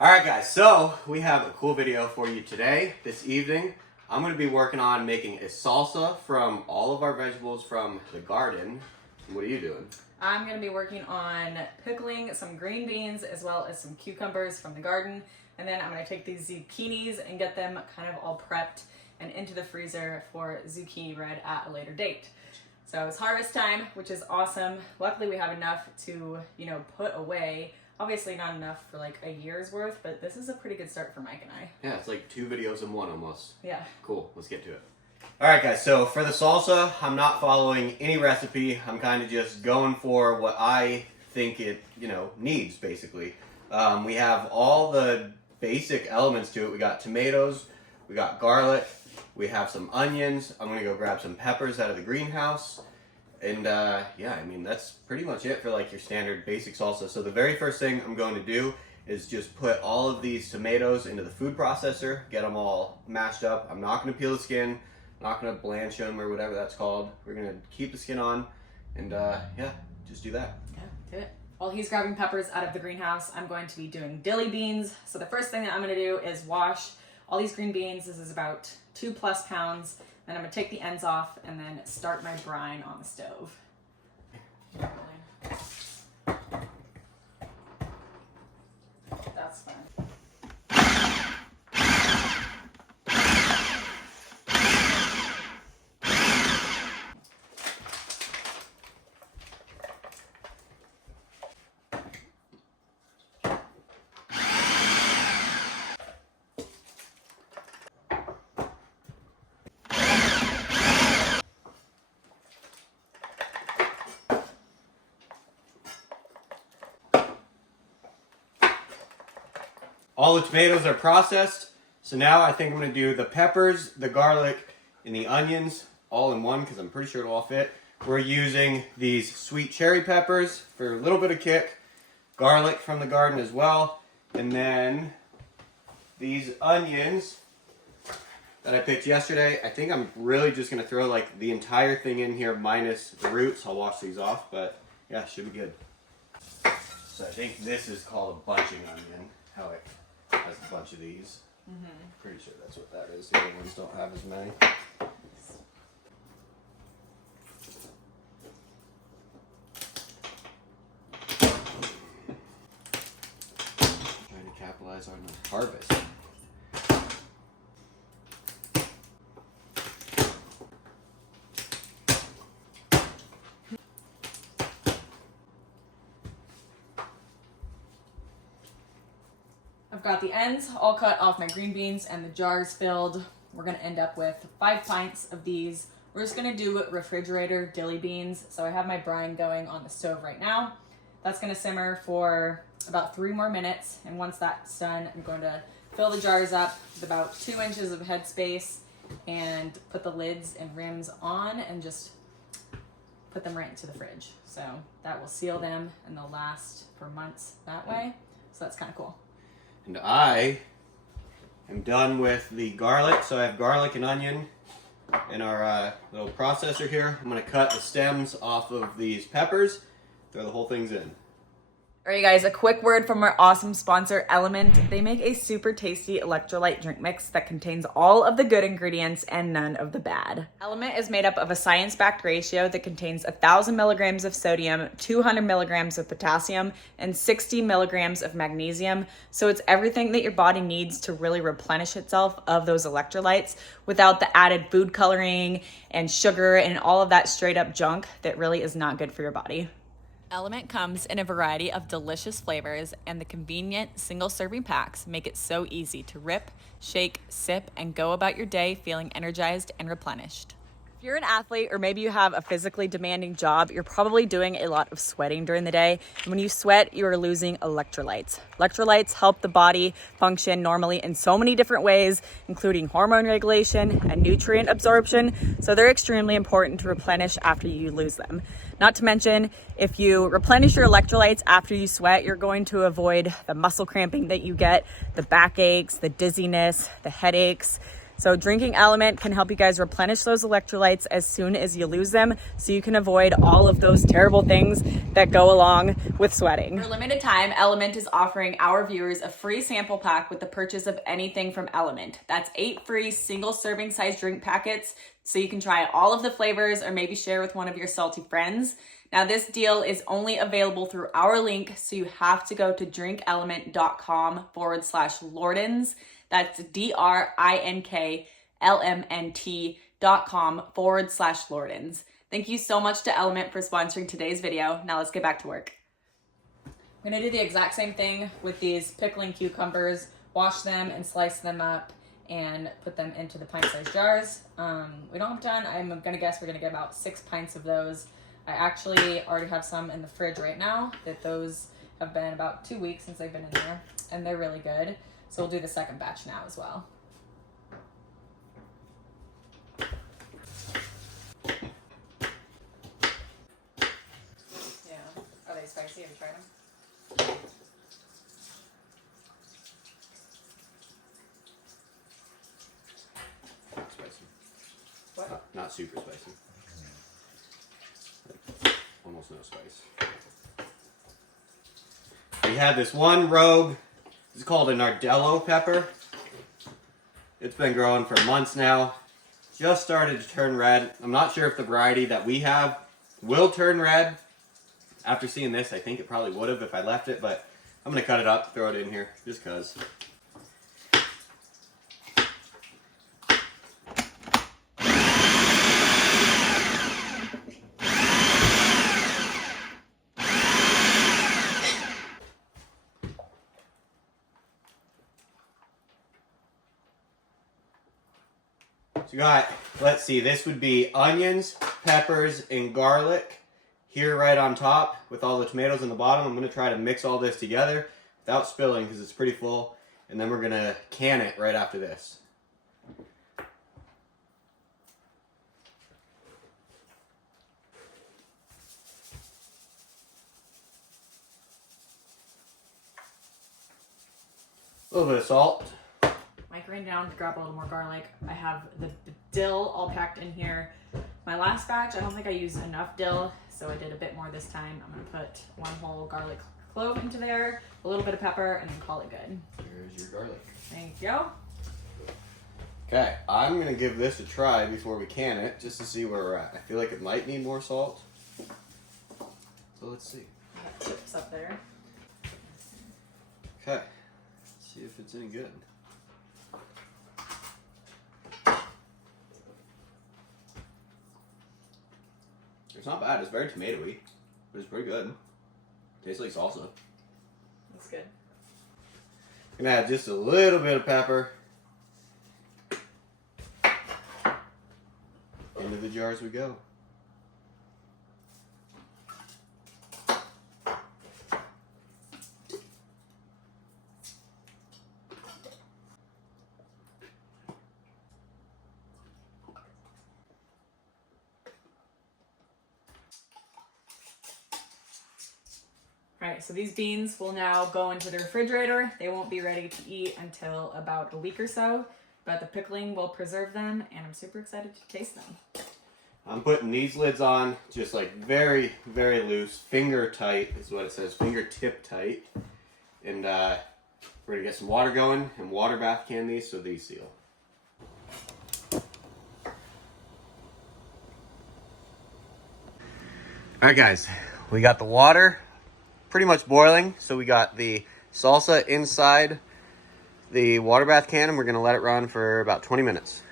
Alright guys, so we have a cool video for you today. This evening, I'm going to be working on making a salsa from all of our vegetables from the garden. What are you doing? I'm going to be working on pickling some green beans as well as some cucumbers from the garden. And then I'm going to take these zucchinis and get them kind of all prepped and into the freezer for zucchini bread at a later date. So it's harvest time, which is awesome. Luckily we have enough to, put away. Obviously not enough for like a year's worth, but this is a pretty good start for Mike and I. Yeah, it's like 2 videos in one almost. Yeah. Cool, let's get to it. Alright guys, so for the salsa, I'm not following any recipe. I'm kind of just going for what I think it, needs basically. We have all the basic elements to it. We got tomatoes, we got garlic, we have some onions. I'm gonna go grab some peppers out of the greenhouse. And yeah, I mean, that's pretty much it for like your standard basic salsa. So the very first thing I'm going to do is just put all of these tomatoes into the food processor, get them all mashed up. I'm not going to peel the skin, not going to blanch them or whatever that's called. We're going to keep the skin on and yeah, just do that. Yeah, do it. While he's grabbing peppers out of the greenhouse, I'm going to be doing dilly beans. So the first thing that I'm going to do is wash all these green beans. This is about 2+ pounds. Then I'm going to take the ends off and then start my brine on the stove. That's fine. All the tomatoes are processed, so now I think I'm going to do the peppers, the garlic, and the onions all in one because I'm pretty sure it'll all fit. We're using these sweet cherry peppers for a little bit of kick, garlic from the garden as well, and then these onions that I picked yesterday. I think I'm really just going to throw like the entire thing in here minus the roots. I'll wash these off, but yeah, should be good. So I think this is called a bunching onion, how it has a bunch of these. Pretty sure that's what that is. The other ones don't have as many. Trying to capitalize on the harvest. I've got the ends all cut off my green beans and the jars filled. We're gonna end up with 5 pints of these. We're just gonna do refrigerator dilly beans. So I have my brine going on the stove right now. That's gonna simmer for about 3 more minutes. And once that's done, I'm going to fill the jars up with about 2 inches of headspace and put the lids and rims on and just put them right into the fridge. So that will seal them and they'll last for months that way. So that's kind of cool. And I am done with the garlic, so I have garlic and onion in our little processor here. I'm going to cut the stems off of these peppers, throw the whole things in. All right, guys, a quick word from our awesome sponsor, Element. They make a super tasty electrolyte drink mix that contains all of the good ingredients and none of the bad. Element is made up of a science-backed ratio that contains 1,000 milligrams of sodium, 200 milligrams of potassium, and 60 milligrams of magnesium. So it's everything that your body needs to really replenish itself of those electrolytes without the added food coloring and sugar and all of that straight up junk that really is not good for your body. Element comes in a variety of delicious flavors, and the convenient single-serving packs make it so easy to rip, shake, sip, and go about your day feeling energized and replenished. If you're an athlete or maybe you have a physically demanding job, you're probably doing a lot of sweating during the day. And when you sweat, you are losing electrolytes. Electrolytes help the body function normally in so many different ways, including hormone regulation and nutrient absorption. So they're extremely important to replenish after you lose them. Not to mention, if you replenish your electrolytes after you sweat, you're going to avoid the muscle cramping that you get, the backaches, the dizziness, the headaches. So Drinking Element can help you guys replenish those electrolytes as soon as you lose them, so you can avoid all of those terrible things that go along with sweating. For a limited time, Element is offering our viewers a free sample pack with the purchase of anything from Element. That's 8 free single serving size drink packets, so you can try all of the flavors or maybe share with one of your salty friends. Now this deal is only available through our link, so you have to go to drinkelement.com/Lordens. That's DRINKLMNT.com/Lordens. Thank you so much to Element for sponsoring today's video. Now let's get back to work. I'm gonna do the exact same thing with these pickling cucumbers, wash them and slice them up and put them into the pint-sized jars. We don't have a ton. I'm gonna guess we're gonna get about 6 pints of those. I actually already have some in the fridge right now that those have been about 2 weeks since they've been in there, and they're really good. So we'll do the second batch now as well. Yeah, are they spicy? Have you tried them? Spicy. What? Not super spicy. Almost no spice. We have this one rogue. It's called a Nardello pepper. It's been growing for months now. Just started to turn red. I'm not sure if the variety that we have will turn red. After seeing this, I think it probably would have if I left it, but I'm gonna cut it up, throw it in here, just cause. So you got, let's see, this would be onions, peppers, and garlic here right on top with all the tomatoes in the bottom. I'm going to try to mix all this together without spilling because it's pretty full. And then we're going to can it right after this. A little bit of salt. Mike ran down to grab a little more garlic. I have the dill all packed in here. My last batch, I don't think I used enough dill, so I did a bit more this time. I'm gonna put 1 whole garlic clove into there, a little bit of pepper, and then call it good. Here's your garlic. Thank you. Okay, I'm gonna give this a try before we can it, just to see where we're at. I feel like it might need more salt. So let's see. I got chips up there. Okay, let's see if it's any good. It's not bad. It's very tomatoey, but it's pretty good. Tastes like salsa. That's good. Gonna add just a little bit of pepper into the jars we go. Alright, so these beans will now go into the refrigerator. They won't be ready to eat until about a week or so, but the pickling will preserve them, and I'm super excited to taste them. I'm putting these lids on just like very, very loose, finger tight is what it says, fingertip tight. And we're gonna get some water going and water bath can these so these seal. Alright guys, we got the water pretty much boiling, so we got the salsa inside the water bath can and we're gonna let it run for about 20 minutes.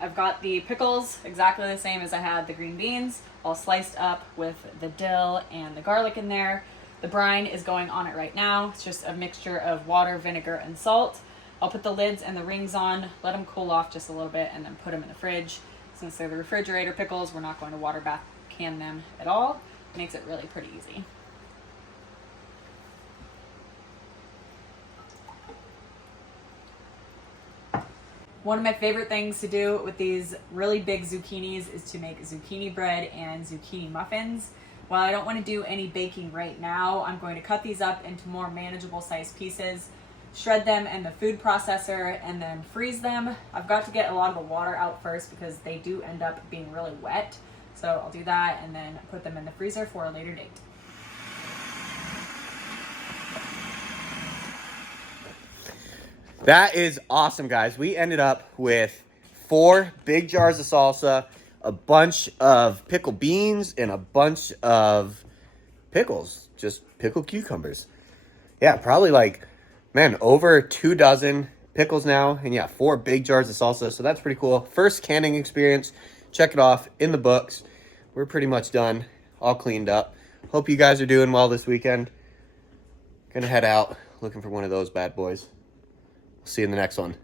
I've got the pickles exactly the same as I had the green beans, all sliced up with the dill and the garlic in there. The brine is going on it right now. It's just a mixture of water, vinegar, and salt. I'll put the lids and the rings on, let them cool off just a little bit, and then put them in the fridge. Since they're the refrigerator pickles, we're not going to water bath can them at all. It makes it really pretty easy. One of my favorite things to do with these really big zucchinis is to make zucchini bread and zucchini muffins. While I don't want to do any baking right now, I'm going to cut these up into more manageable sized pieces. shred them in the food processor, and then freeze them. I've got to get a lot of the water out first because they do end up being really wet. So I'll do that and then put them in the freezer for a later date. That is awesome, guys. We ended up with 4 big jars of salsa, a bunch of pickled beans, and a bunch of pickles, just pickled cucumbers. Yeah, probably like, man, over 2 dozen pickles now, and yeah, 4 big jars of salsa, so that's pretty cool. First canning experience. Check it off in the books. We're pretty much done, all cleaned up. Hope you guys are doing well this weekend. Gonna head out looking for one of those bad boys. See you in the next one.